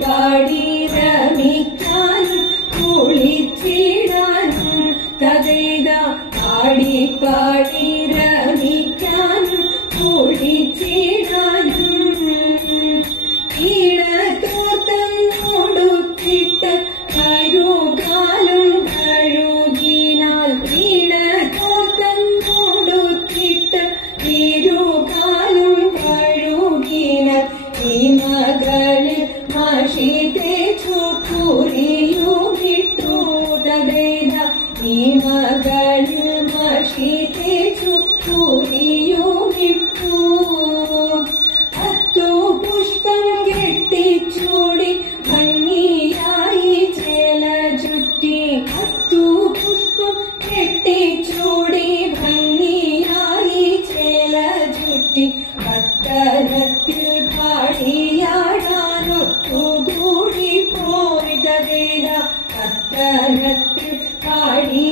പാടി രമിക്കാനും കുളിച്ചിടാനും കഥയിത ആടി പാടി ಮಗಳೇ ಮಾಶೀತೆ ಚುಕುರಿಯು ಬಿಟ್ಟುದಬೇಡ ಈ ಮಗಳೇ ಮಾಶೀತೆ ಚುಕುರಿಯು ಬಿಟ್ಟು ಹತ್ತು ಪುಷ್ಪಂ ಗೆಟ್ಟಿ ಚೂಡಿ ಬಣ್ಣಿಯಾಯಿ ಚೇಲ ಜುಟ್ಟಿ ಹತ್ತು ಪುಷ್ಪಂ ಗೆಟ್ಟಿ ಚೂಡಿ ಬಣ್ಣ கரத்து காடி